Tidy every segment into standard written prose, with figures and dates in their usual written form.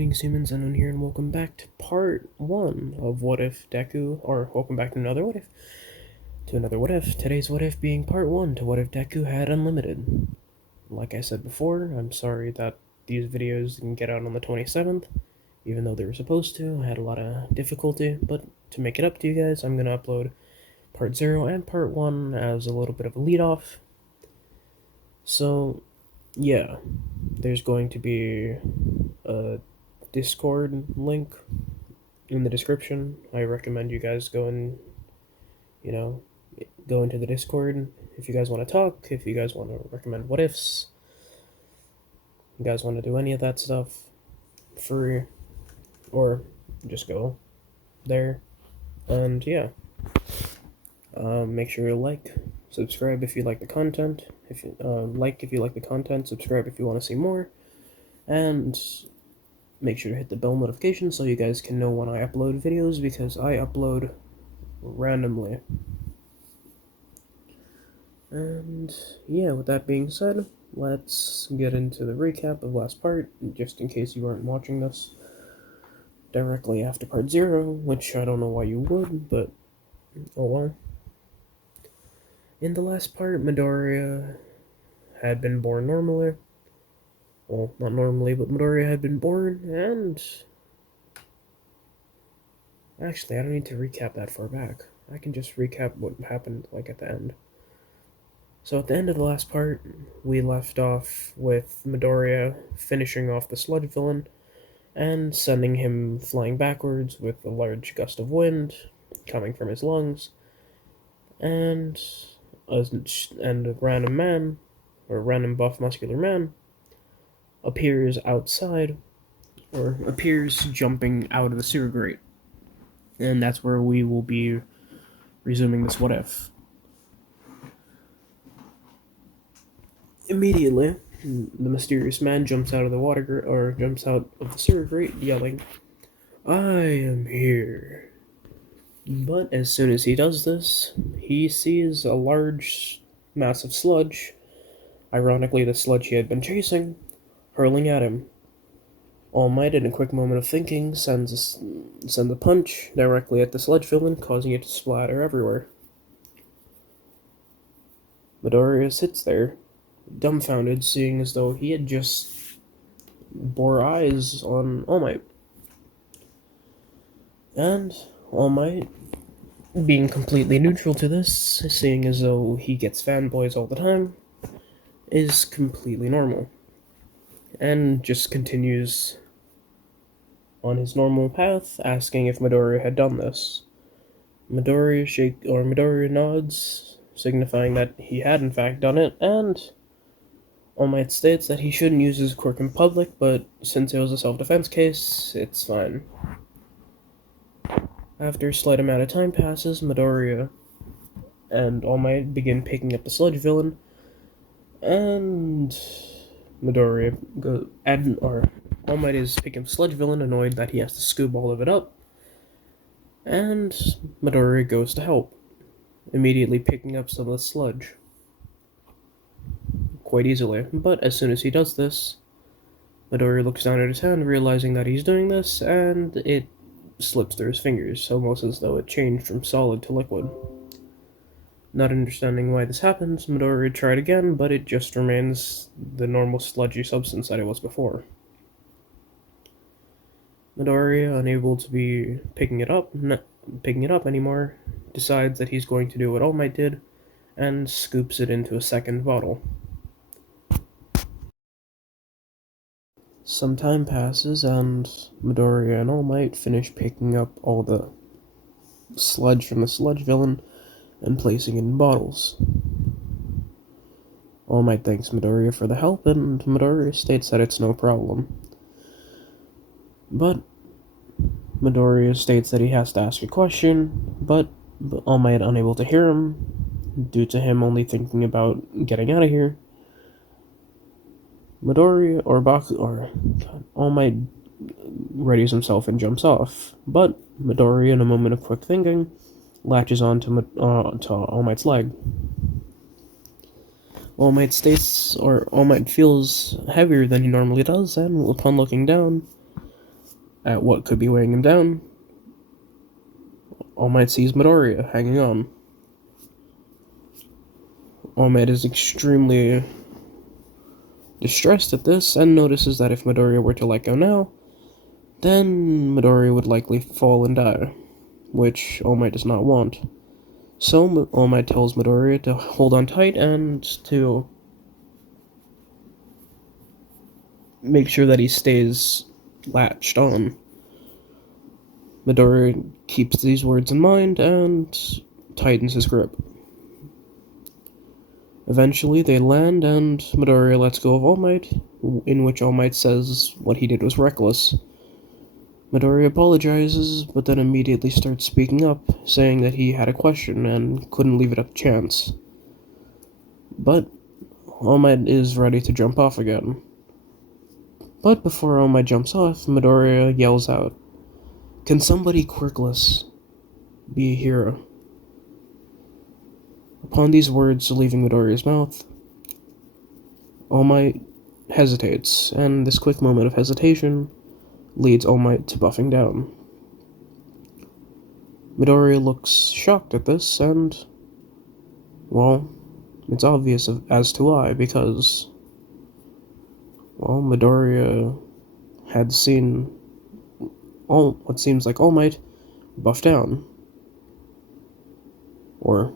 Greetings humans, and here, and welcome back to part 1 of What If Deku, or welcome back to another What If. Today's What If being part 1 to What If Deku had Unlimited. Like I said before, I'm sorry that these videos didn't get out on the 27th, even though they were supposed to. I had a lot of difficulty, but to make it up to you guys, I'm gonna upload part 0 and part 1 as a little bit of a lead-off. So, yeah, there's going to be a Discord link in the description. I recommend you guys go and, go into the Discord if you guys want to talk, if you guys want to recommend what ifs, you guys want to do any of that stuff free, or just go there. And yeah, make sure you like, subscribe if you like the content. If you if you like the content, subscribe if you want to see more, and make sure to hit the bell notification so you guys can know when I upload videos, because I upload randomly. And yeah, with that being said, let's get into the recap of last part, just in case you weren't watching this directly after part 0, which I don't know why you would, but oh well. In the last part, Midoriya had been born normally. Well, not normally, but Midoriya had been born, and actually, I don't need to recap that far back. I can just recap what happened, like, at the end. So at the end of the last part, we left off with Midoriya finishing off the sludge villain and sending him flying backwards with a large gust of wind coming from his lungs, and a random man, or random buff muscular man, appears outside, or appears jumping out of the sewer grate. And that's where we will be resuming this what if. Immediately, the mysterious man jumps out of the sewer grate, yelling, "I am here." But as soon as he does this, he sees a large mass of sludge, ironically the sludge he had been chasing, hurling at him. All Might, in a quick moment of thinking, sends a punch directly at the sludge villain, causing it to splatter everywhere. Midoriya sits there, dumbfounded, seeing as though he had just bore eyes on All Might. And All Might, being completely neutral to this, seeing as though he gets fanboys all the time, is completely normal, and just continues on his normal path, asking if Midoriya had done this. Midoriya nods, signifying that he had in fact done it, and All Might states that he shouldn't use his quirk in public, but since it was a self-defense case, it's fine. After a slight amount of time passes, Midoriya and All Might begin picking up the sludge villain, and All Might is picking up the sludge villain, annoyed that he has to scoop all of it up, and Midoriya goes to help, immediately picking up some of the sludge quite easily. But as soon as he does this, Midoriya looks down at his hand, realizing that he's doing this, and it slips through his fingers, almost as though it changed from solid to liquid. Not understanding why this happens, Midoriya tried again, but it just remains the normal sludgy substance that it was before. Midoriya, unable to be picking it up anymore, decides that he's going to do what All Might did, and scoops it into a second bottle. Some time passes, and Midoriya and All Might finish picking up all the sludge from the sludge villain and placing it in bottles. All Might thanks Midoriya for the help, and Midoriya states that it's no problem. But Midoriya states that he has to ask a question, but All Might unable to hear him, due to him only thinking about getting out of here. All Might readies himself and jumps off, but Midoriya, in a moment of quick thinking, latches on to All Might's leg. All Might feels heavier than he normally does, and upon looking down, at what could be weighing him down, All Might sees Midoriya hanging on. All Might is extremely distressed at this and notices that if Midoriya were to let go now, then Midoriya would likely fall and die, which All Might does not want. So All Might tells Midoriya to hold on tight and to make sure that he stays latched on. Midoriya keeps these words in mind and tightens his grip. Eventually, they land, and Midoriya lets go of All Might, in which All Might says what he did was reckless. Midoriya apologizes, but then immediately starts speaking up, saying that he had a question and couldn't leave it up to chance. But All Might is ready to jump off again. But before All Might jumps off, Midoriya yells out, "Can somebody quirkless be a hero?" Upon these words leaving Midoriya's mouth, All Might hesitates, and this quick moment of hesitation leads All Might to buffing down. Midoriya looks shocked at this, and, well, it's obvious as to why, because, well, Midoriya had seen what seems like All Might buff down. Or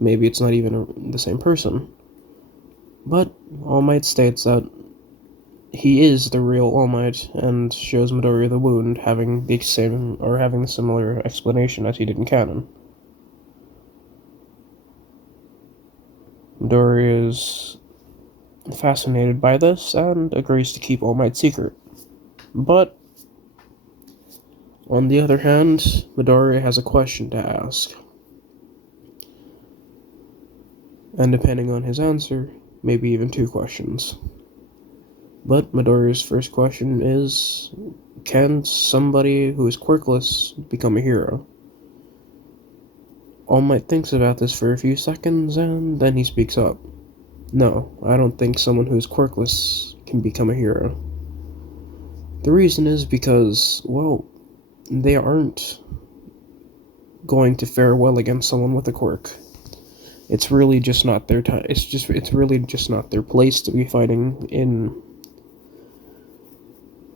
maybe it's not even the same person. But All Might states that he is the real All Might and shows Midoriya the wound, having the similar explanation as he did in canon. Midoriya is fascinated by this and agrees to keep All Might's secret. But on the other hand, Midoriya has a question to ask. And depending on his answer, maybe even two questions. But Midoriya's first question is, can somebody who is quirkless become a hero? All Might thinks about this for a few seconds, and then he speaks up. No, I don't think someone who is quirkless can become a hero. The reason is because, well, they aren't going to fare well against someone with a quirk. It's really just not their time. It's really just not their place to be fighting in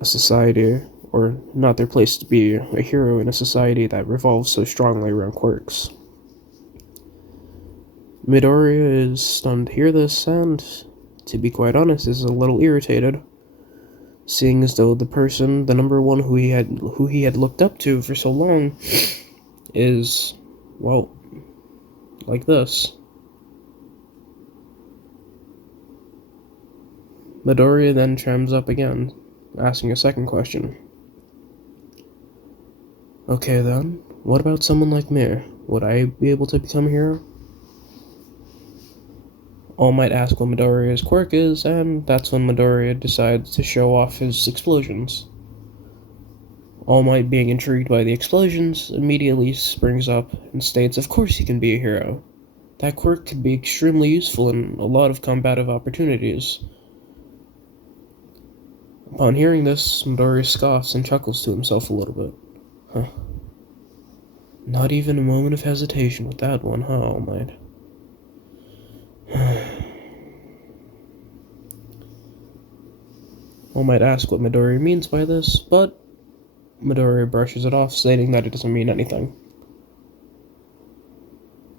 a society, or not their place to be a hero in a society that revolves so strongly around quirks. Midoriya is stunned to hear this, and, to be quite honest, is a little irritated, seeing as though the number one who he had looked up to for so long, is, well, like this. Midoriya then chimes up again, asking a second question. Okay then, what about someone like me? Would I be able to become a hero? All Might ask what Midoriya's quirk is, and that's when Midoriya decides to show off his explosions. All Might, being intrigued by the explosions, immediately springs up and states of course he can be a hero. That quirk could be extremely useful in a lot of combative opportunities. Upon hearing this, Midoriya scoffs and chuckles to himself a little bit. Huh. Not even a moment of hesitation with that one, huh, All Might? All Might ask what Midoriya means by this, but Midoriya brushes it off, stating that it doesn't mean anything.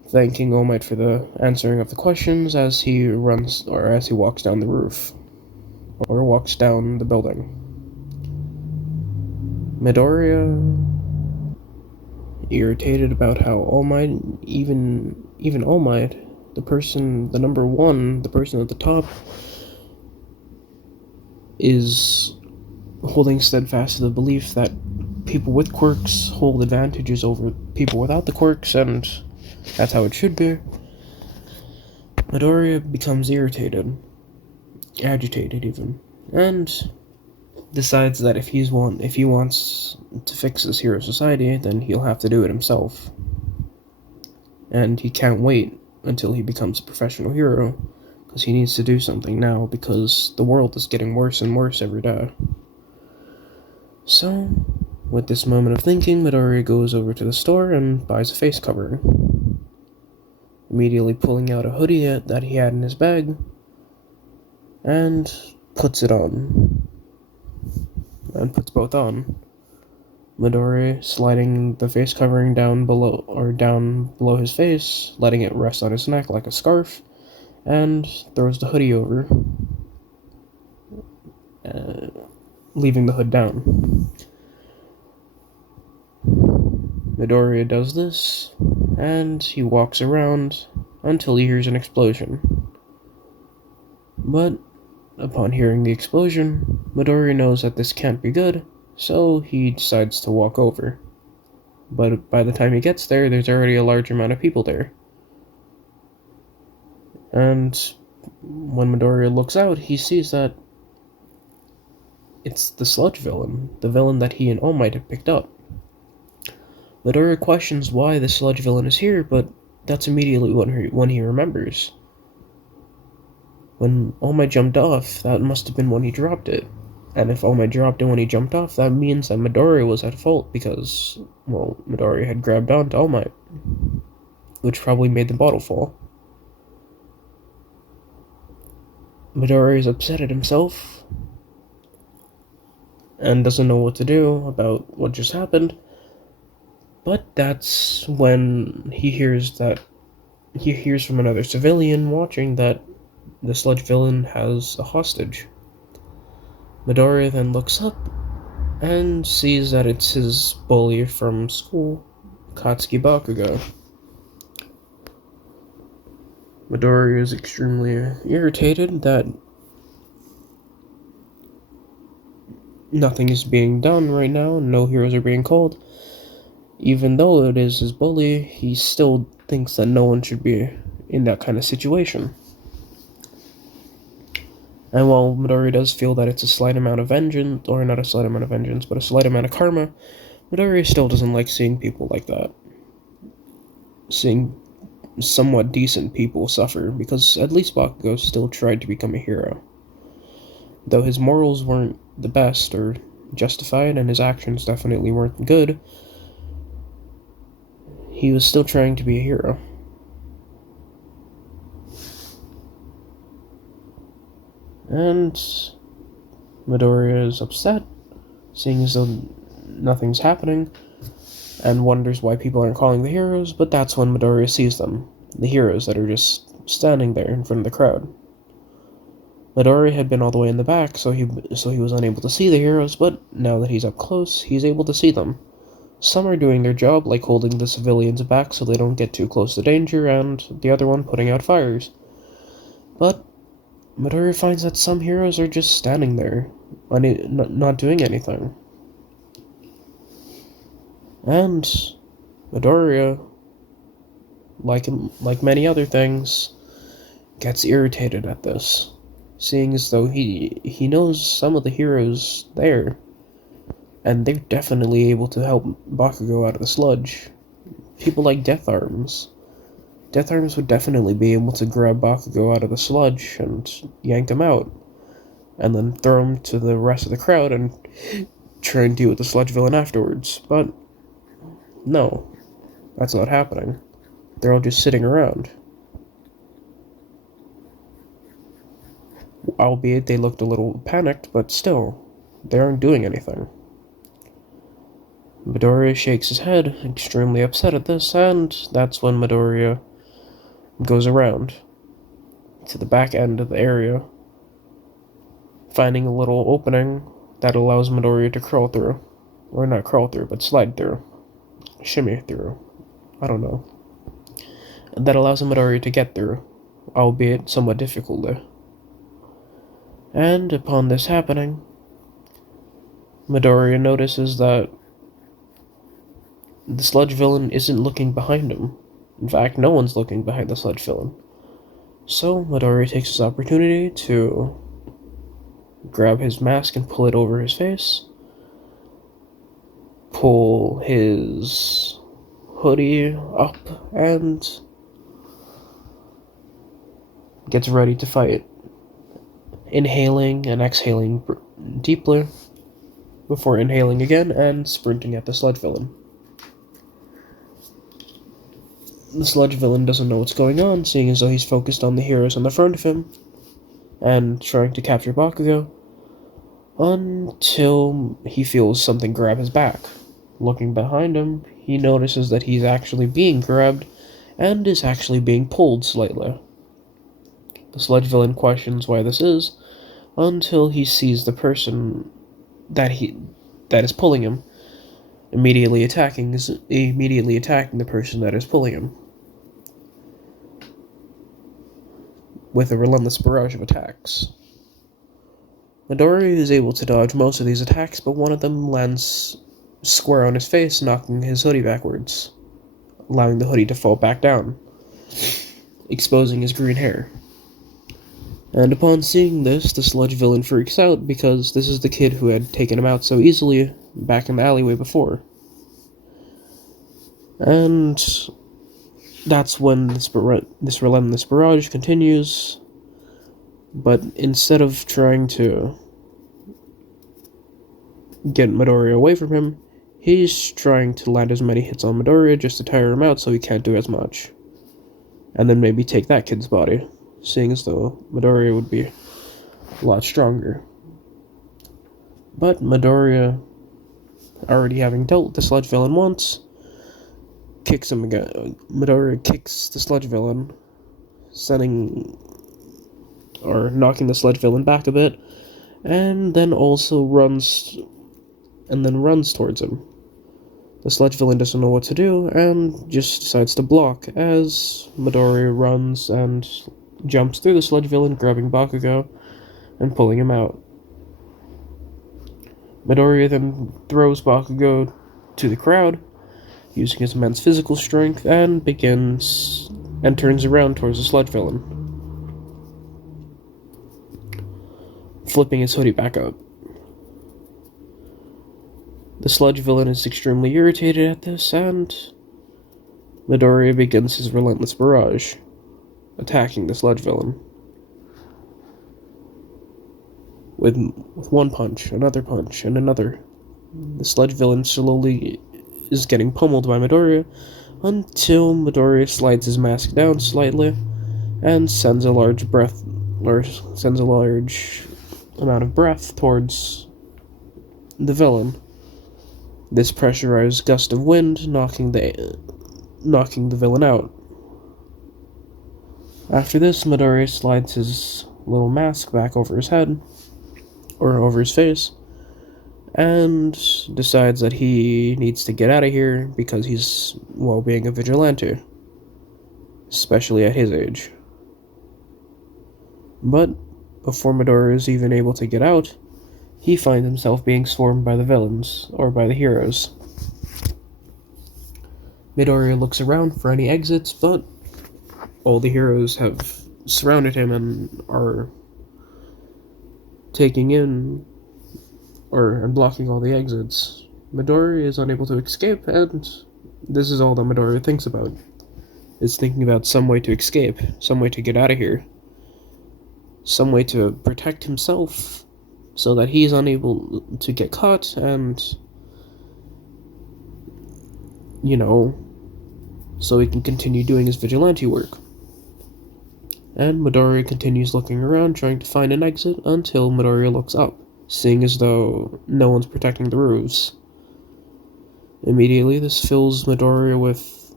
Thanking All Might for the answering of the questions as he walks down the roof, or walks down the building. Midoriya, irritated about how All Might, even All Might, the number one, the person at the top, is holding steadfast to the belief that people with quirks hold advantages over people without the quirks, and that's how it should be. Midoriya becomes irritated, agitated even, and decides that if he wants to fix this hero society, then he'll have to do it himself. And he can't wait until he becomes a professional hero, because he needs to do something now, because the world is getting worse and worse every day. So, with this moment of thinking, Midoriya goes over to the store and buys a face covering, immediately pulling out a hoodie that he had in his bag and puts it on, and puts both on. Midori sliding the face covering down below his face, letting it rest on his neck like a scarf, and throws the hoodie over, uh, leaving the hood down. Midoriya does this, and he walks around until he hears an explosion. But upon hearing the explosion, Midoriya knows that this can't be good, so he decides to walk over. But by the time he gets there, there's already a large amount of people there. And when Midoriya looks out, he sees that it's the sludge villain, the villain that he and All Might have picked up. Midoriya questions why the sludge villain is here, but that's immediately when he remembers. When All Might jumped off, that must have been when he dropped it. And if All Might dropped it when he jumped off, that means that Midoriya was at fault because, well, Midoriya had grabbed onto All Might, which probably made the bottle fall. Midoriya is upset at himself and doesn't know what to do about what just happened. But that's when he hears from another civilian watching that the sludge villain has a hostage. Midoriya then looks up and sees that it's his bully from school, Katsuki Bakugo. Midoriya is extremely irritated that nothing is being done right now, no heroes are being called. Even though it is his bully, he still thinks that no one should be in that kind of situation. And while Midoriya does feel that it's a slight amount of vengeance, or not a slight amount of vengeance, but a slight amount of karma, Midoriya still doesn't like seeing people like that. Seeing somewhat decent people suffer, because at least Bakugo still tried to become a hero. Though his morals weren't the best or justified, and his actions definitely weren't good, he was still trying to be a hero. And Midoriya is upset, seeing as though nothing's happening, and wonders why people aren't calling the heroes, but that's when Midoriya sees them, the heroes that are just standing there in front of the crowd. Midoriya had been all the way in the back, so he was unable to see the heroes, but now that he's up close, he's able to see them. Some are doing their job, like holding the civilians back so they don't get too close to danger, and the other one putting out fires. But Midoriya finds that some heroes are just standing there, not doing anything. And Midoriya, like many other things, gets irritated at this, seeing as though he knows some of the heroes there, and they're definitely able to help Bakugo out of the sludge. People like Death Arms. Death Arms would definitely be able to grab Bakugo out of the sludge and yank him out, and then throw him to the rest of the crowd and try and deal with the sludge villain afterwards. But no, that's not happening. They're all just sitting around. Albeit they looked a little panicked, but still, they aren't doing anything. Midoriya shakes his head, extremely upset at this, and that's when Midoriya goes around to the back end of the area, finding a little opening that allows Midoriya to crawl through. Or not crawl through, but slide through. Shimmy through. I don't know. That allows Midoriya to get through, albeit somewhat difficultly. And upon this happening, Midoriya notices that the sludge villain isn't looking behind him. In fact, no one's looking behind the sludge villain. So Midoriya takes his opportunity to grab his mask and pull it over his face, pull his hoodie up, and gets ready to fight, inhaling and exhaling deeply, before inhaling again and sprinting at the sludge villain. The sludge villain doesn't know what's going on, seeing as though he's focused on the heroes on the front of him and trying to capture Bakugo, until he feels something grab his back. Looking behind him, he notices that he's actually being grabbed and is actually being pulled slightly. The sludge villain questions why this is, until he sees the person that is pulling him immediately attacking the person that is pulling him with a relentless barrage of attacks. Midoriya is able to dodge most of these attacks, but one of them lands square on his face, knocking his hoodie backwards, allowing the hoodie to fall back down, exposing his green hair. And upon seeing this, the sludge villain freaks out because this is the kid who had taken him out so easily back in the alleyway before. And that's when this relentless barrage continues, but instead of trying to get Midoriya away from him, he's trying to land as many hits on Midoriya just to tire him out so he can't do as much. And then maybe take that kid's body, seeing as though Midoriya would be a lot stronger. But Midoriya, already having dealt with the sludge villain once, kicks him again. Midoriya kicks the sludge villain, knocking the sludge villain back a bit, and then also runs towards him. The sludge villain doesn't know what to do, and just decides to block as Midoriya runs and jumps through the sludge villain, grabbing Bakugo and pulling him out. Midoriya then throws Bakugo to the crowd, using his immense physical strength, and turns around towards the sludge villain, flipping his hoodie back up. The sludge villain is extremely irritated at this, and Midoriya begins his relentless barrage, attacking the sludge villain. With one punch, another punch, and another. The sludge villain slowly is getting pummeled by Midoriya, until Midoriya slides his mask down slightly, and sends a large amount of breath towards the villain. This pressurized gust of wind knocking the villain out. After this, Midoriya slides his little mask back over his head, or over his face, and decides that he needs to get out of here because he's, being a vigilante, especially at his age. But before Midoriya is even able to get out, he finds himself being swarmed by the villains, or by the heroes. Midoriya looks around for any exits, but all the heroes have surrounded him and are taking in and blocking all the exits. Midoriya is unable to escape, and this is all that Midoriya thinks about, is thinking about some way to escape, some way to get out of here, some way to protect himself so that he's unable to get caught and, so he can continue doing his vigilante work. And Midoriya continues looking around, trying to find an exit, until Midoriya looks up, seeing as though no one's protecting the roofs. Immediately, this fills Midoriya with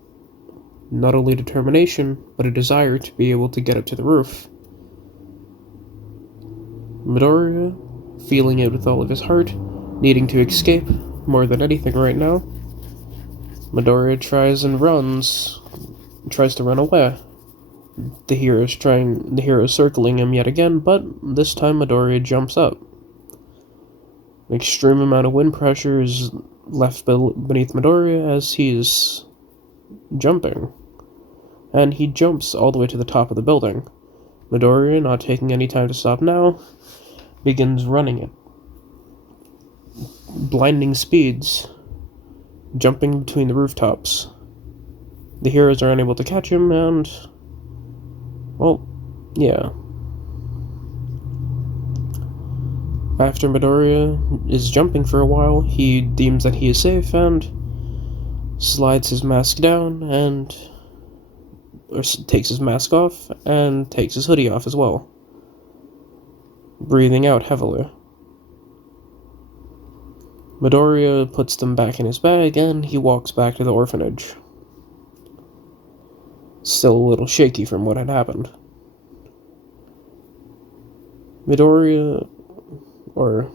not only determination, but a desire to be able to get up to the roof. Midoriya, feeling it with all of his heart, needing to escape more than anything right now, Midoriya tries to run away. The hero circling him yet again, but this time Midoriya jumps up. An extreme amount of wind pressure is left beneath Midoriya as he's jumping, and he jumps all the way to the top of the building. Midoriya, not taking any time to stop now, begins running at blinding speeds, jumping between the rooftops. The heroes are unable to catch him, and After Midoriya is jumping for a while, he deems that he is safe and slides his mask down or takes his mask off and takes his hoodie off as well, breathing out heavily. Midoriya puts them back in his bag and he walks back to the orphanage. Still a little shaky from what had happened. Midoriya, or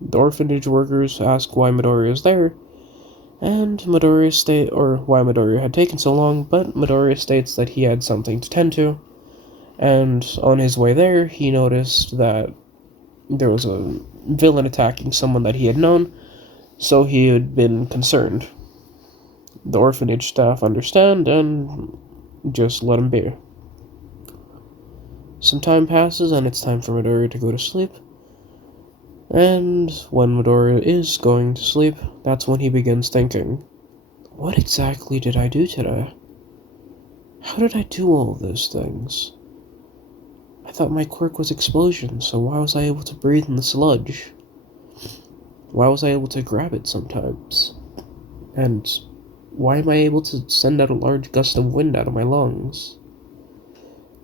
the orphanage workers, ask why Midoriya is there, and why Midoriya had taken so long, but Midoriya states that he had something to tend to, and on his way there, he noticed that there was a villain attacking someone that he had known, so he had been concerned. The orphanage staff understand and just let him be. Some time passes and it's time for Midoriya to go to sleep. And when Midoriya is going to sleep, that's when he begins thinking, what exactly did I do today? How did I do all of those things? I thought my quirk was explosion, so why was I able to breathe in the sludge? Why was I able to grab it sometimes? And why am I able to send out a large gust of wind out of my lungs?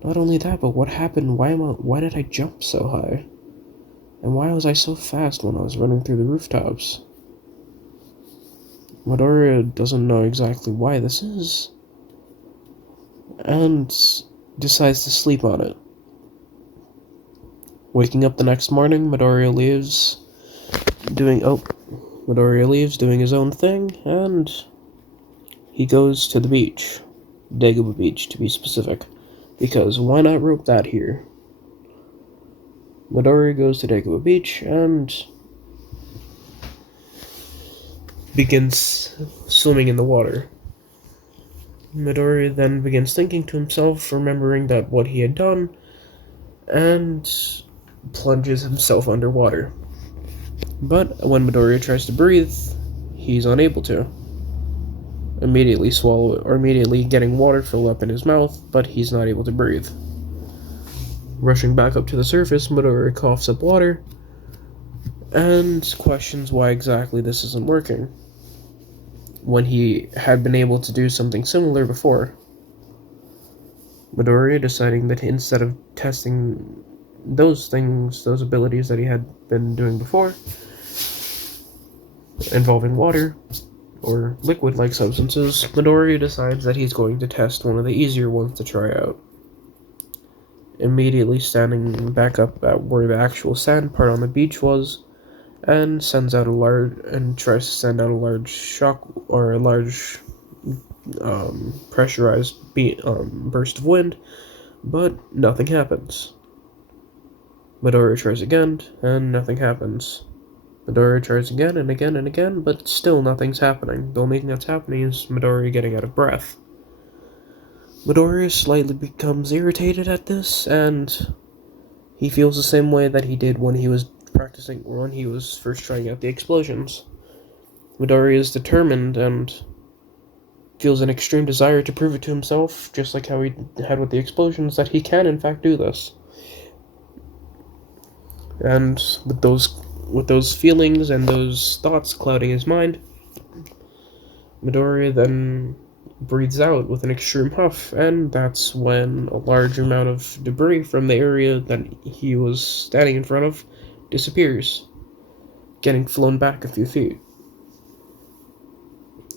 Not only that, but what happened? Why did I jump so high? And why was I so fast when I was running through the rooftops? Midoriya doesn't know exactly why this is, and decides to sleep on it. Waking up the next morning, Midoriya leaves doing his own thing, and he goes to the beach. Deku Beach, to be specific. Because why not rope that here? Midoriya goes to Deku Beach and begins swimming in the water. Midoriya then begins thinking to himself, remembering that what he had done, and plunges himself underwater. But when Midoriya tries to breathe, he's unable to. Immediately getting water filled up in his mouth, but he's not able to breathe. Rushing back up to the surface, Midoriya coughs up water and questions why exactly this isn't working, when he had been able to do something similar before. Midoriya deciding that instead of testing those abilities that he had been doing before, involving water, or liquid-like substances, Midoriya decides that he's going to test one of the easier ones to try out. Immediately standing back up at where the actual sand part on the beach was, and tries to send out a large shock, or a large pressurized burst of wind, but nothing happens. Midoriya tries again, and nothing happens. Midoriya tries again and again and again, but still nothing's happening. The only thing that's happening is Midoriya getting out of breath. Midoriya slightly becomes irritated at this, and he feels the same way that he did when he was first trying out the explosions. Midoriya is determined and feels an extreme desire to prove it to himself, just like how he had with the explosions, that he can in fact do this. And with those feelings and those thoughts clouding his mind, Midoriya then breathes out with an extreme huff, and that's when a large amount of debris from the area that he was standing in front of disappears, getting flown back a few feet.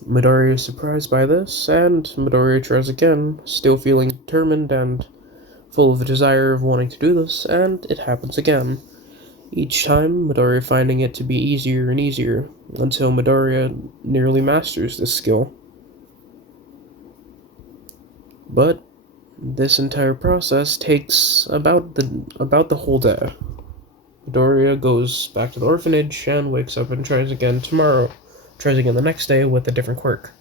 Midoriya is surprised by this, and Midoriya tries again, still feeling determined and full of the desire of wanting to do this, and it happens again. Each time, Midoriya finding it to be easier and easier, until Midoriya nearly masters this skill. But this entire process takes about the whole day. Midoriya goes back to the orphanage and wakes up and tries again the next day with a different quirk.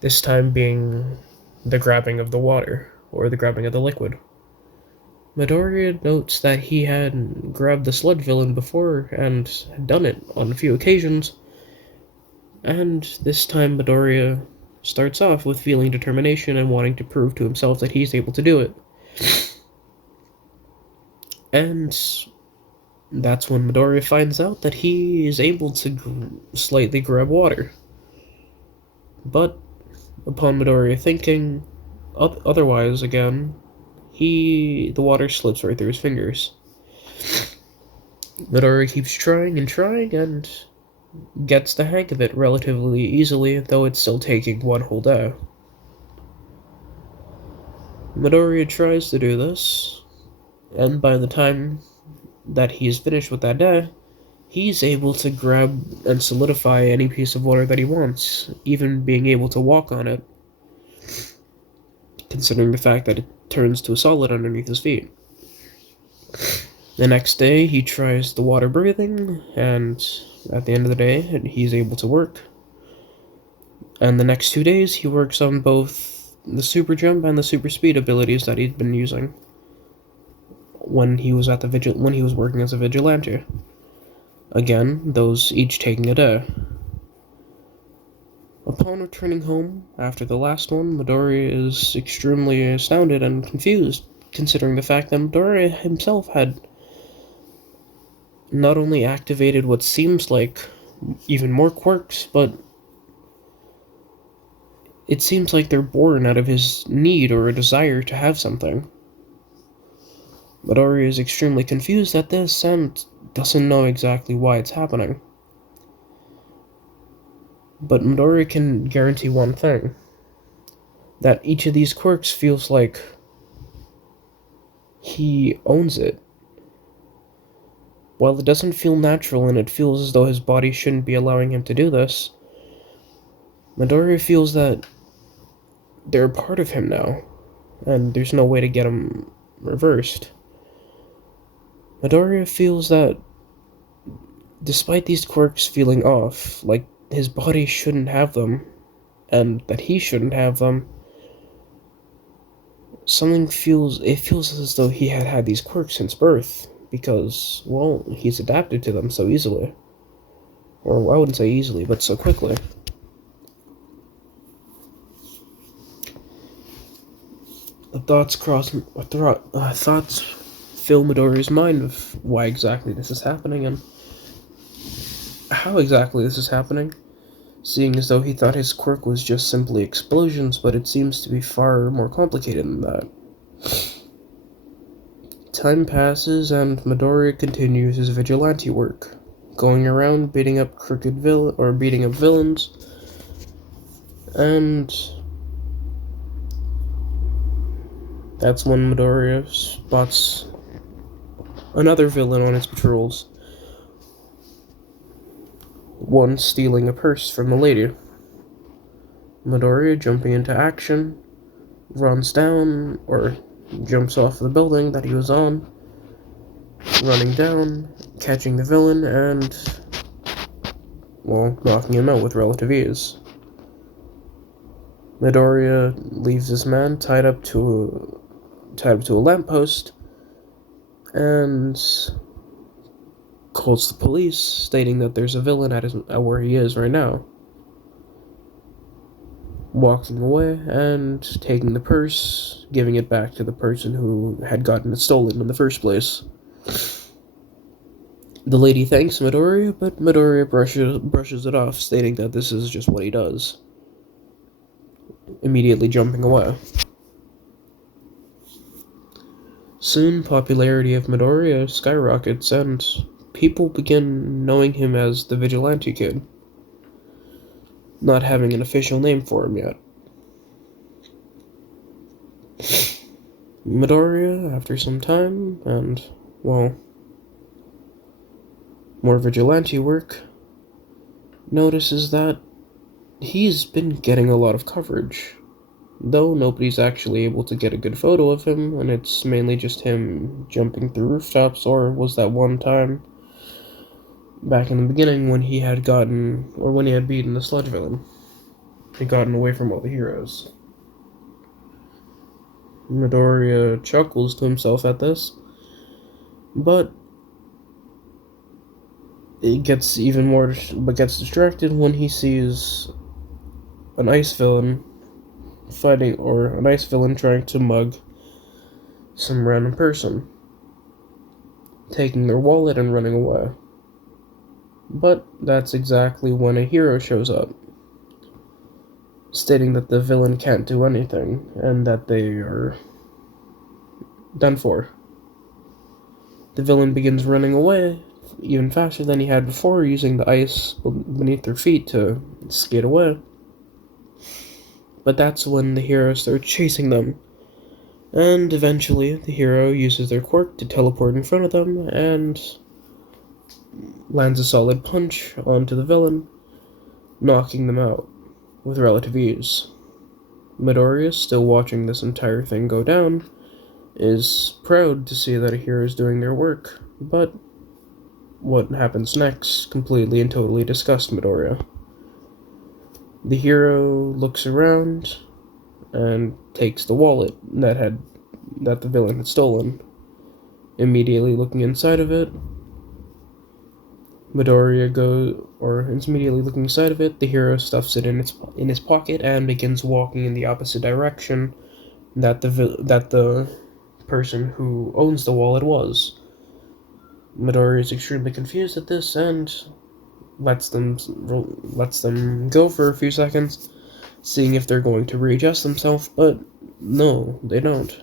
This time being the grabbing of the water, or the grabbing of the liquid. Midoriya notes that he had grabbed the sludge villain before and had done it on a few occasions, and this time Midoriya starts off with feeling determination and wanting to prove to himself that he's able to do it. And That's when Midoriya finds out that he is able to slightly grab water. But upon Midoriya thinking otherwise again, the water slips right through his fingers. Midoriya keeps trying and trying and gets the hang of it relatively easily, though it's still taking one whole day. Midoriya tries to do this, and by the time that he's finished with that day, he's able to grab and solidify any piece of water that he wants, even being able to walk on it, considering the fact that it turns to a solid underneath his feet. The next day, he tries the water breathing, and at the end of the day, he's able to work. And the next 2 days, he works on both the super jump and the super speed abilities that he'd been using when he was working as a vigilante. Again, those each taking a day. Upon returning home after the last one, Midoriya is extremely astounded and confused, considering the fact that Midoriya himself had not only activated what seems like even more quirks, but it seems like they're born out of his need or a desire to have something. Midoriya is extremely confused at this and doesn't know exactly why it's happening. But Midoriya can guarantee one thing, that each of these quirks feels like he owns it. While it doesn't feel natural and it feels as though his body shouldn't be allowing him to do this, Midoriya feels that they're a part of him now, and there's no way to get them reversed. Midoriya feels that despite these quirks feeling off, like his body shouldn't have them, and that he shouldn't have them, it feels as though he had these quirks since birth, because, well, he's adapted to them so easily. Or I wouldn't say easily, but so quickly. Thoughts fill Midoriya's mind of why exactly this is happening and how exactly this is happening, seeing as though he thought his quirk was just simply explosions, but it seems to be far more complicated than that. Time passes and Midoriya continues his vigilante work, going around beating up villains, and that's when Midoriya spots another villain on his patrols. One stealing a purse from a lady. Midoriya, jumping into action, runs down, or jumps off the building that he was on, running down, catching the villain, and, well, knocking him out with relative ease. Midoriya leaves his man tied up to a lamppost, and calls the police, stating that there's a villain at where he is right now. Walking away and taking the purse, giving it back to the person who had gotten it stolen in the first place. The lady thanks Midoriya, but Midoriya brushes it off, stating that this is just what he does, immediately jumping away. Soon, popularity of Midoriya skyrockets, and people begin knowing him as the Vigilante Kid, not having an official name for him yet. Midoriya, after some time, and, well, more vigilante work, notices that he's been getting a lot of coverage, though nobody's actually able to get a good photo of him, and it's mainly just him jumping through rooftops, or was that one time back in the beginning when he had beaten the sludge villain and gotten away from all the heroes. Midoriya chuckles to himself at this, but gets distracted when he sees an ice villain trying to mug some random person. taking their wallet and running away. But that's exactly when a hero shows up, stating that the villain can't do anything and that they are done for. The villain begins running away even faster than he had before, using the ice beneath their feet to skate away. But that's when the hero starts chasing them, and eventually the hero uses their quirk to teleport in front of them and lands a solid punch onto the villain, knocking them out with relative ease. Midoriya, still watching this entire thing go down, is proud to see that a hero is doing their work, but what happens next completely and totally disgusts Midoriya. The hero looks around and takes the wallet that the villain had stolen. Immediately looking inside of it, immediately looking inside of it, the hero stuffs it in his pocket and begins walking in the opposite direction that the person who owns the wallet was. Midoriya is extremely confused at this and lets them go for a few seconds, seeing if they're going to readjust themselves, but no, they don't.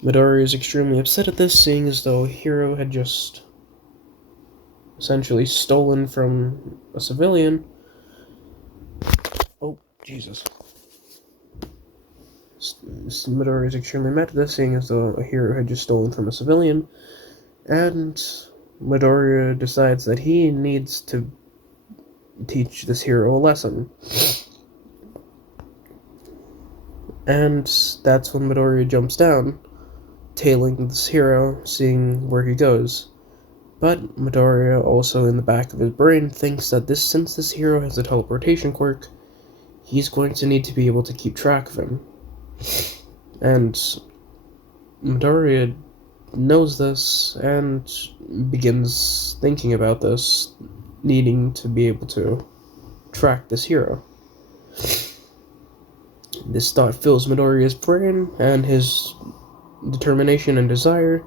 Midoriya is extremely upset at this, seeing as though Hiro had just essentially stolen from a civilian. Oh, Jesus. Midoriya is extremely mad at this, seeing as though a hero had just stolen from a civilian, and Midoriya decides that he needs to teach this hero a lesson. And that's when Midoriya jumps down, tailing this hero, seeing where he goes. But Midoriya, also in the back of his brain, thinks that since this hero has a teleportation quirk, he's going to need to be able to keep track of him. And Midoriya knows this and begins thinking about this, needing to be able to track this hero. This thought fills Midoriya's brain, and his determination and desire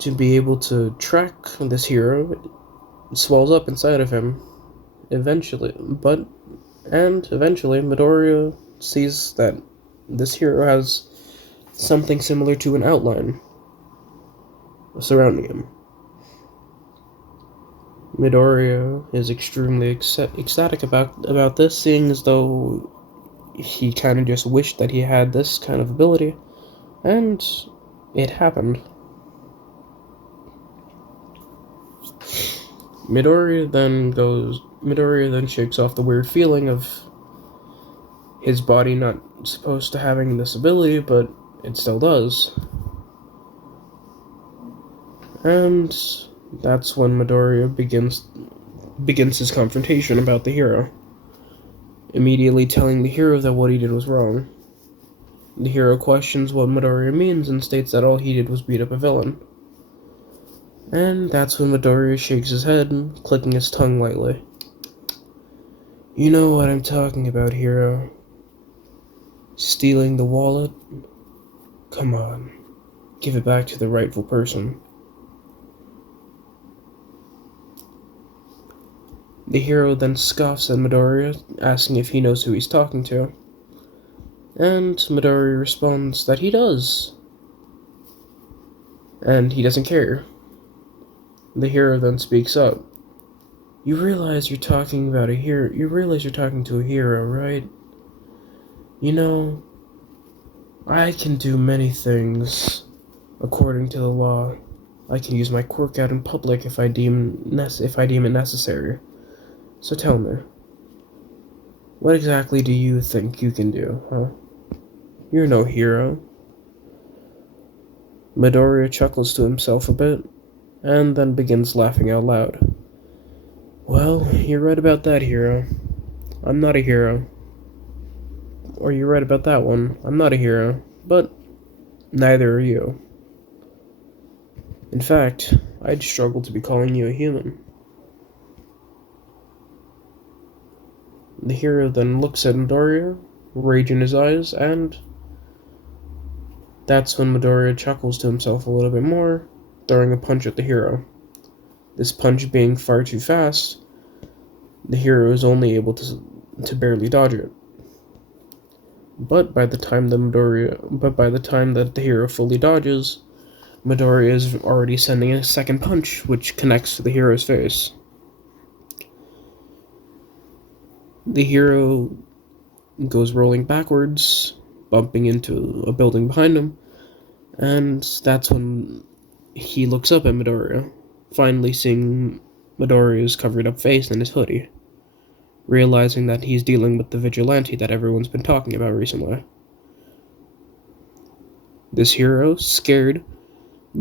to be able to track this hero swells up inside of him. Eventually, Midoriya sees that this hero has something similar to an outline surrounding him. Midoriya is extremely ecstatic about this, seeing as though he kind of just wished that he had this kind of ability, and it happened. Midoriya then shakes off the weird feeling of his body not supposed to having this ability, but it still does. And that's when Midoriya begins his confrontation about the hero, immediately telling the hero that what he did was wrong. The hero questions what Midoriya means and states that all he did was beat up a villain. And that's when Midoriya shakes his head, clicking his tongue lightly. You know what I'm talking about, hero. Stealing the wallet? Come on, give it back to the rightful person. The hero then scoffs at Midoriya, asking if he knows who he's talking to. And Midoriya responds that he does. And he doesn't care. The hero then speaks up. You realize you're talking to a hero, right? You know, I can do many things according to the law. I can use my quirk out in public if I deem it necessary. So tell me, what exactly do you think you can do, huh? You're no hero. Midoriya chuckles to himself a bit, and then begins laughing out loud. Well, you're right about that, hero. I'm not a hero. Or you're right about that one. I'm not a hero, but neither are you. In fact, I'd struggle to be calling you a human. The hero then looks at Midoriya, rage in his eyes, and That's when Midoriya chuckles to himself a little bit more, throwing a punch at the hero. This punch being far too fast, the hero is only able to barely dodge it. But by the time that the hero fully dodges, Midoriya is already sending a second punch, which connects to the hero's face. The hero goes rolling backwards, bumping into a building behind him, and that's when he looks up at Midoriya, finally seeing Midoriya's covered up face in his hoodie, realizing that he's dealing with the vigilante that everyone's been talking about recently. This hero, scared,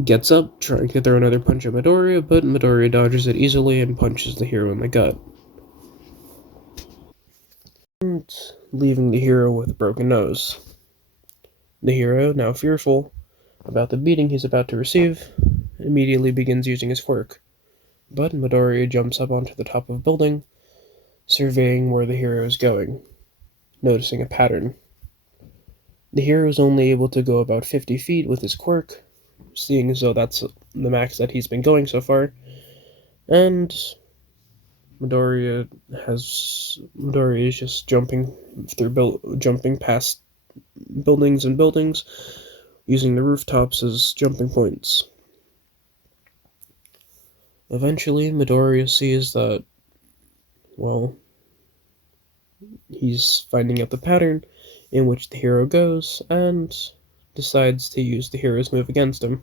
gets up, trying to throw another punch at Midoriya, but Midoriya dodges it easily and punches the hero in the gut, leaving the hero with a broken nose. The hero, now fearful about the beating he's about to receive, immediately begins using his quirk. But Midoriya jumps up onto the top of a building, surveying where the hero is going, noticing a pattern. The hero is only able to go about 50 feet with his quirk, seeing as though that's the max that he's been going so far, and Midoriya is just jumping past buildings and buildings, using the rooftops as jumping points. Eventually, Midoriya sees that, well, he's finding out the pattern in which the hero goes, and decides to use the hero's move against him,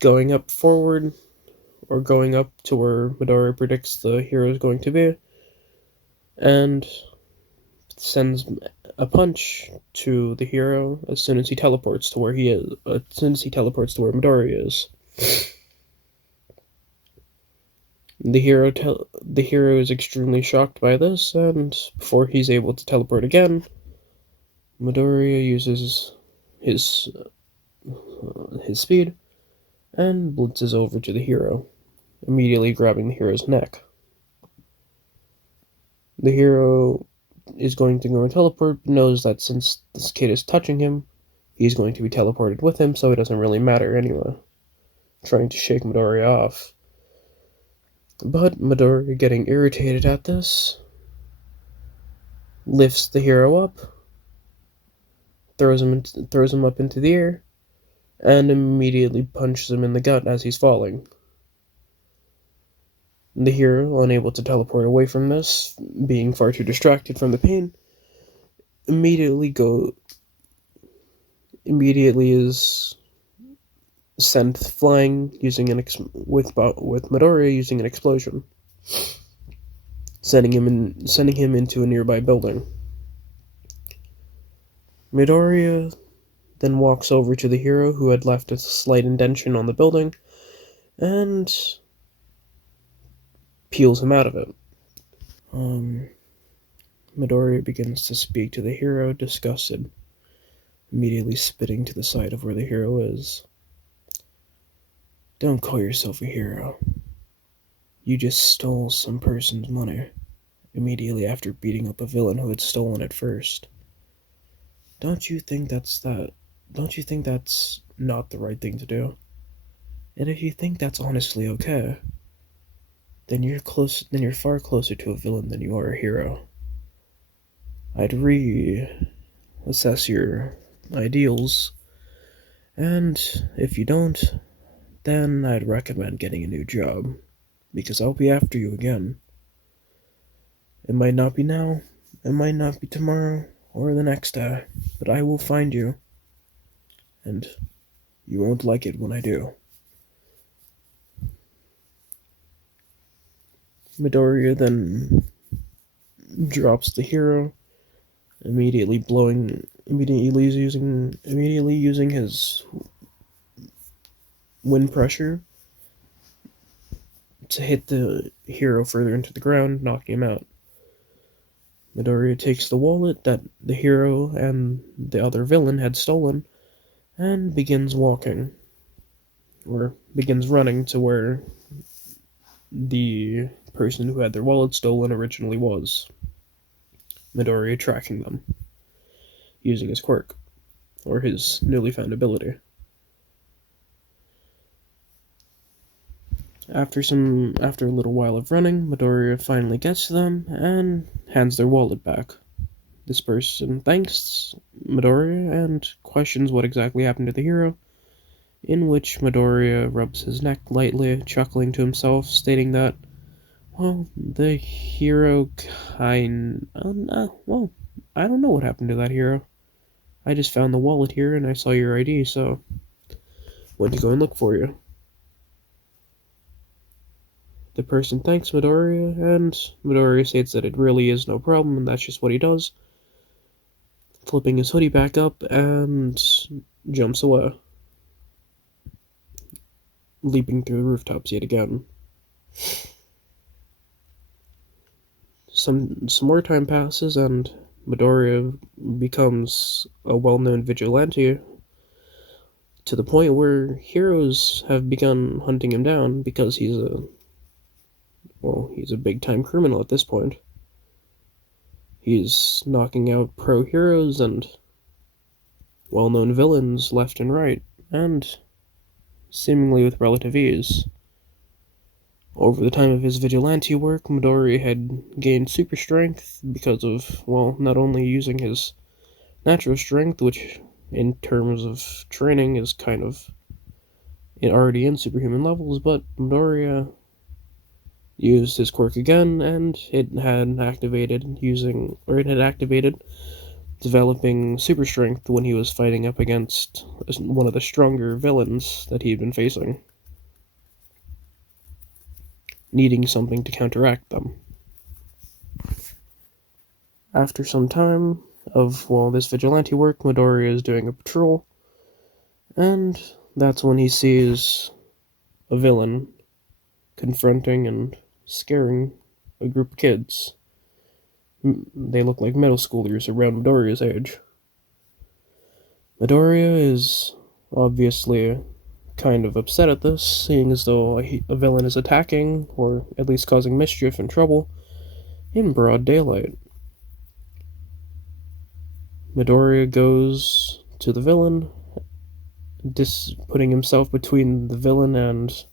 going up forward, or going up to where Midoriya predicts the hero is going to be, and sends a punch to the hero as soon as he teleports to where Midoriya is. The hero is extremely shocked by this, and before he's able to teleport again, Midoriya uses his speed and blitzes over to the hero, immediately grabbing the hero's neck. The hero is going to go and teleport, but knows that since this kid is touching him, he's going to be teleported with him, so it doesn't really matter anyway, trying to shake Midoriya off. But Midoriya, getting irritated at this, lifts the hero up, throws him up into the air, and immediately punches him in the gut as he's falling. The hero, unable to teleport away from this, being far too distracted from the pain, immediately is sent flying with Midoriya using an explosion, sending him into a nearby building. Midoriya then walks over to the hero, who had left a slight indentation on the building, and peels him out of it. Midoriya begins to speak to the hero, disgusted, immediately spitting to the side of where the hero is. Don't call yourself a hero. You just stole some person's money, immediately after beating up a villain who had stolen it first. Don't you think that's not the right thing to do? And if you think that's honestly okay, then you're far closer to a villain than you are a hero. I'd reassess your ideals, and if you don't, then I'd recommend getting a new job, because I'll be after you again. It might not be now, it might not be tomorrow, or the next day, but I will find you, and you won't like it when I do. Midoriya then drops the hero, immediately using his wind pressure to hit the hero further into the ground, knocking him out. Midoriya takes the wallet that the hero and the other villain had stolen and begins running to where the person who had their wallet stolen originally was. Midoriya tracking them, using his quirk. or his newly found ability. After a little while of running, Midoriya finally gets to them and hands their wallet back. This person thanks Midoriya and questions what exactly happened to the hero, in which Midoriya rubs his neck lightly, chuckling to himself, stating that, well, the hero well, I don't know what happened to that hero. I just found the wallet here and I saw your ID, so went to go and look for you. The person thanks Midoriya, and Midoriya states that it really is no problem and that's just what he does, flipping his hoodie back up and jumps away, leaping through the rooftops yet again. Some more time passes and Midoriya becomes a well-known vigilante to the point where heroes have begun hunting him down because he's a big-time criminal at this point. He's knocking out pro heroes and well-known villains left and right, and seemingly with relative ease. Over the time of his vigilante work, Midori had gained super strength because of, well, not only using his natural strength, which in terms of training is kind of already in superhuman levels, but Midoriya used his quirk again, and it had activated developing super strength when he was fighting up against one of the stronger villains that he'd been facing, needing something to counteract them. After some time of, well, this vigilante work, Midoriya is doing a patrol, and that's when he sees a villain confronting and scaring a group of kids. They look like middle schoolers around Midoriya's age. Midoriya is obviously kind of upset at this, seeing as though a villain is attacking, or at least causing mischief and trouble, in broad daylight. Midoriya goes to the villain, putting himself between the villain and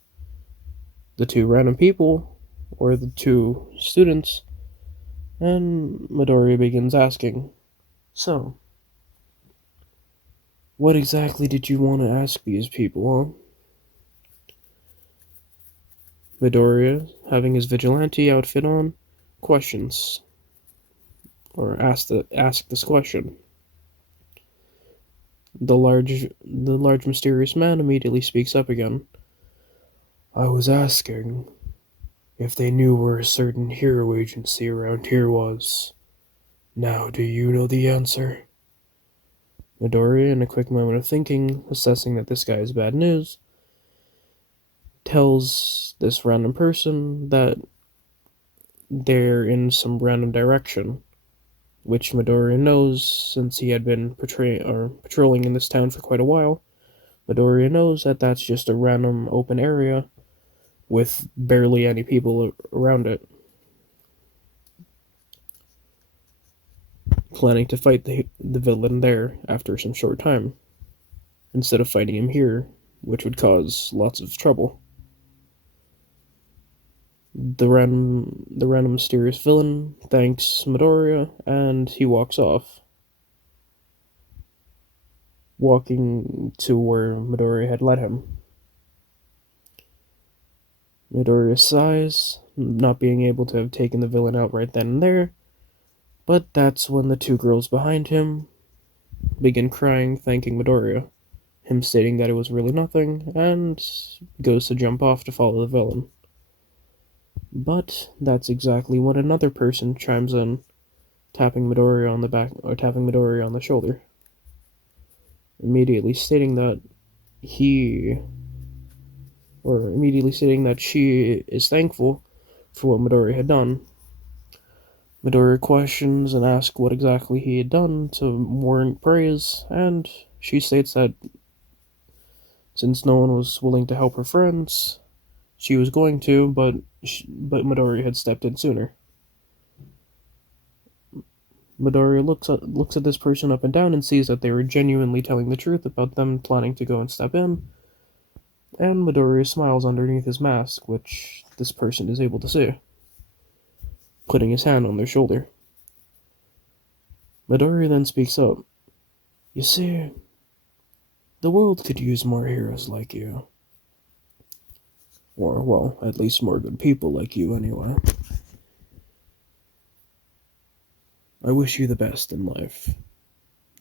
the two random people, or the two students, and Midoriya begins asking, so, what exactly did you want to ask these people, huh? Midoriya, having his vigilante outfit on, questions, or ask this question. The large mysterious man immediately speaks up again. I was asking if they knew where a certain hero agency around here was. Now, do you know the answer? Midoriya, in a quick moment of thinking, assessing that this guy is bad news, tells this random person that they're in some random direction, which Midoriya knows since he had been patrolling in this town for quite a while. Midoriya knows that that's just a random open area with barely any people around it, planning to fight the villain there after some short time, instead of fighting him here, which would cause lots of trouble. The random mysterious villain thanks Midoriya, and he walks off, walking to where Midoriya had led him. Midoriya sighs, not being able to have taken the villain out right then and there, but that's when the two girls behind him begin crying, thanking Midoriya, him stating that it was really nothing, and goes to jump off to follow the villain. But that's exactly when another person chimes in, tapping Midoriya on the back, or tapping Midoriya on the shoulder, immediately stating that she is thankful for what Midoriya had done. Midoriya questions and asks what exactly he had done to warrant praise, and she states that since no one was willing to help her friends, she was going to, but Midoriya had stepped in sooner. Midoriya looks at this person up and down and sees that they were genuinely telling the truth about them planning to go and step in, and Midoriya smiles underneath his mask, which this person is able to see, putting his hand on their shoulder. Midoriya then speaks up. You see, the world could use more heroes like you. Or, well, at least more good people like you, anyway. I wish you the best in life.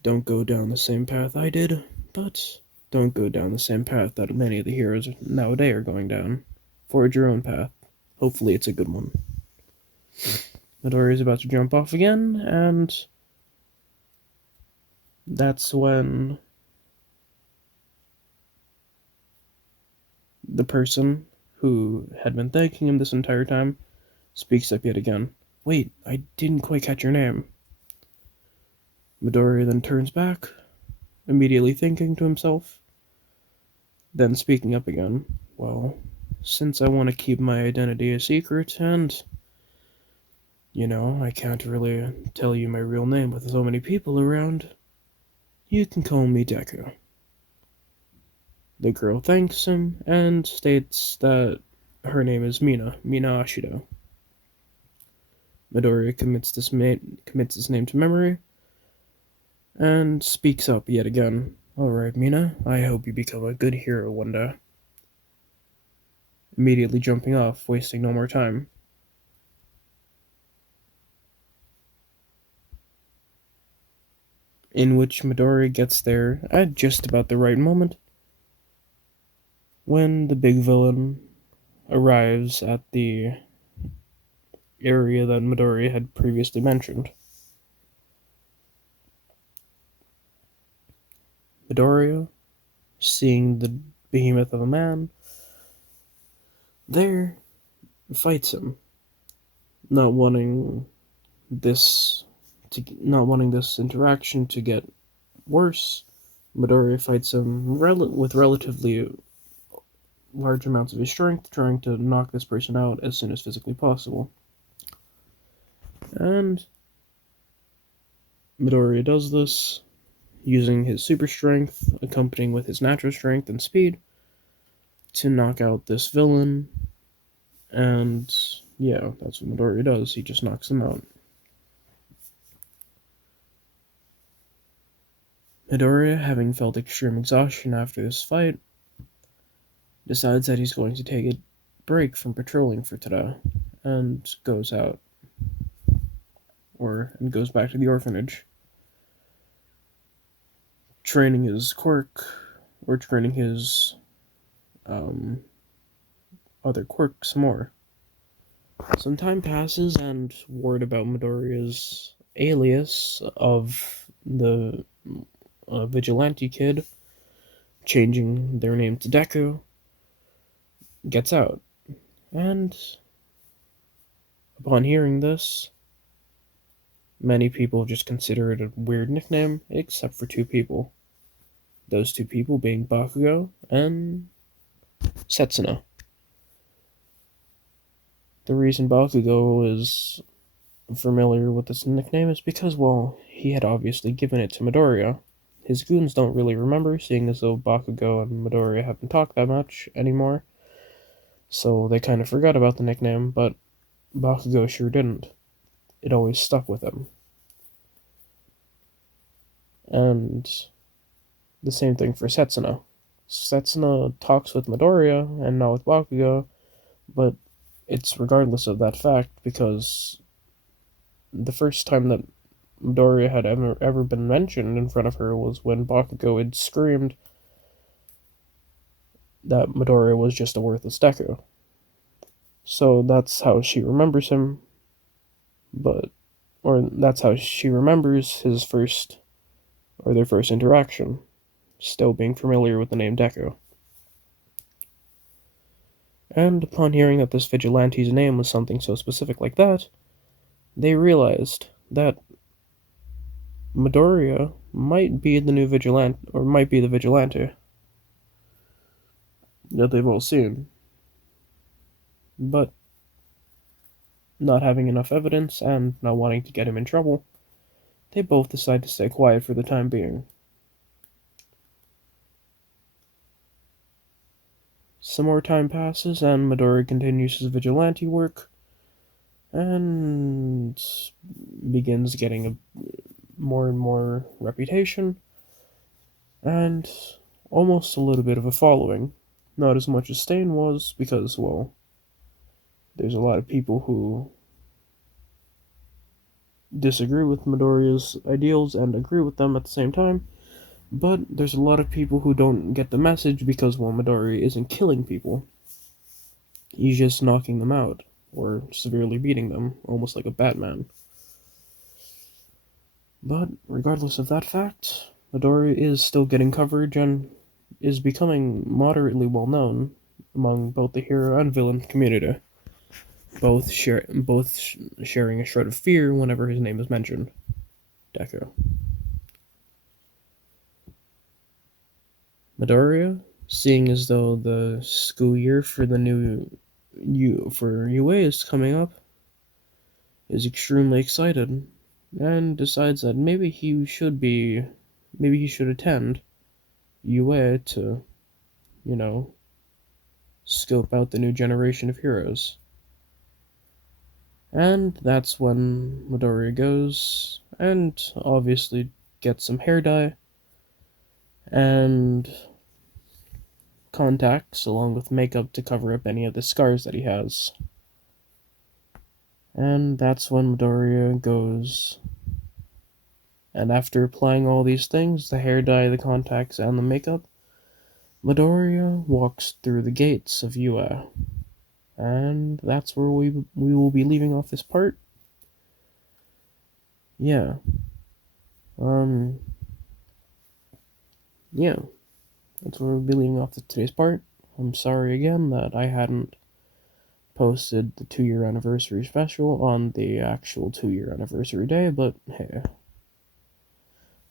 Don't go down the same path I did, but don't go down the same path that many of the heroes nowadays are going down. Forge your own path. Hopefully it's a good one. Midoriya is about to jump off again, and that's when the person who had been thanking him this entire time speaks up yet again. Wait, I didn't quite catch your name. Midoriya then turns back, immediately thinking to himself, then speaking up again. Well, since I want to keep my identity a secret, and, I can't really tell you my real name with so many people around, you can call me Deku. The girl thanks him and states that her name is Mina Ashido. Midoriya commits this name to memory and speaks up yet again. Alright, Mina, I hope you become a good hero one day. Immediately jumping off, wasting no more time. In which Midoriya gets there at just about the right moment when the big villain arrives at the area that Midoriya had previously mentioned. Midoriya, seeing the behemoth of a man there, fights him, not wanting this interaction to get worse. Midoriya fights him with relatively large amounts of his strength, trying to knock this person out as soon as physically possible. And Midoriya does this, using his super strength, accompanying with his natural strength and speed, to knock out this villain. And yeah, that's what Midoriya does. He just knocks him out. Midoriya, having felt extreme exhaustion after this fight, decides that he's going to take a break from patrolling for today, and goes out. And goes back to the orphanage. Training his quirk, or training his other quirks more. Some time passes, and word about Midoriya's alias of the vigilante kid changing their name to Deku gets out. And upon hearing this, many people just consider it a weird nickname, except for two people. Those two people being Bakugo and Setsuna. The reason Bakugo is familiar with this nickname is because, well, he had obviously given it to Midoriya. His goons don't really remember, seeing as though Bakugo and Midoriya haven't talked that much anymore. So they kind of forgot about the nickname, but Bakugo sure didn't. It always stuck with him. And the same thing for Setsuna. Setsuna talks with Midoriya and not with Bakugo, but it's regardless of that fact, because the first time that Midoriya had ever been mentioned in front of her was when Bakugo had screamed that Midoriya was just a worthless Deku. So that's how she remembers him, that's how she remembers their first interaction, still being familiar with the name Deku. And upon hearing that this vigilante's name was something so specific like that, they realized that Midoriya might be the new vigilante, or might be the vigilante that they've all seen. But not having enough evidence and not wanting to get him in trouble, they both decide to stay quiet for the time being. Some more time passes, and Midori continues his vigilante work, and begins getting a more and more reputation, and almost a little bit of a following. Not as much as Stain was, because, well, there's a lot of people who disagree with Midoriya's ideals and agree with them at the same time, but there's a lot of people who don't get the message because, well, Midori isn't killing people. He's just knocking them out, or severely beating them, almost like a Batman. But regardless of that fact, Midori is still getting coverage and is becoming moderately well known among both the hero and villain community, both sharing a shred of fear whenever his name is mentioned. Deku. Midoriya, seeing as though the school year for the new UA is coming up, is extremely excited and decides that maybe he should attend UA to, scope out the new generation of heroes. And that's when Midoriya goes and obviously gets some hair dye and contacts along with makeup to cover up any of the scars that he has. And that's when Midoriya goes. And after applying all these things, the hair dye, the contacts, and the makeup, Midoriya walks through the gates of UA. And that's where we will be leaving off this part. Yeah. Yeah. That's where we'll be leaving off today's part. I'm sorry again that I hadn't posted the 2-year anniversary special on the actual 2-year anniversary day, but hey,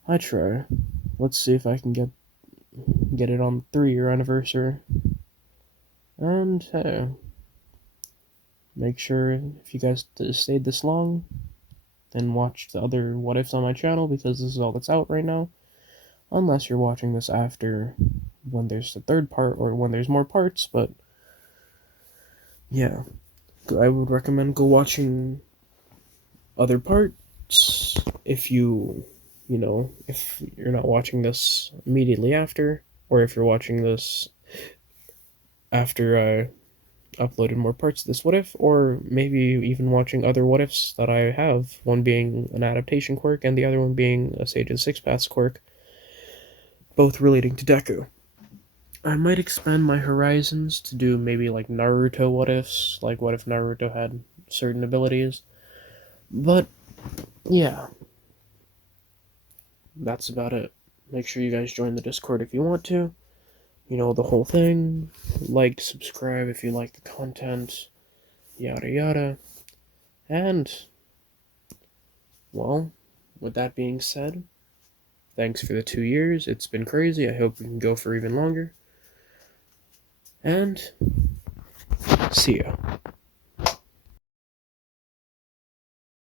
I try. Let's see if I can get it on the 3-year anniversary. And hey, make sure if you guys stayed this long, then watch the other what ifs on my channel, because this is all that's out right now. Unless you're watching this after when there's the 3rd part or when there's more parts, but yeah, I would recommend go watching other parts if if you're not watching this immediately after, or if you're watching this after I uploaded more parts of this what if, or maybe even watching other what ifs that I have, one being an adaptation quirk and the other one being a Sage of the Six Paths quirk, both relating to Deku. I might expand my horizons to do maybe like Naruto what ifs, like what if Naruto had certain abilities. But yeah, that's about it. Make sure you guys join the Discord if you want to. The whole thing. Like, subscribe if you like the content, yada yada. And, well, with that being said, thanks for the 2 years. It's been crazy. I hope we can go for even longer. And see ya.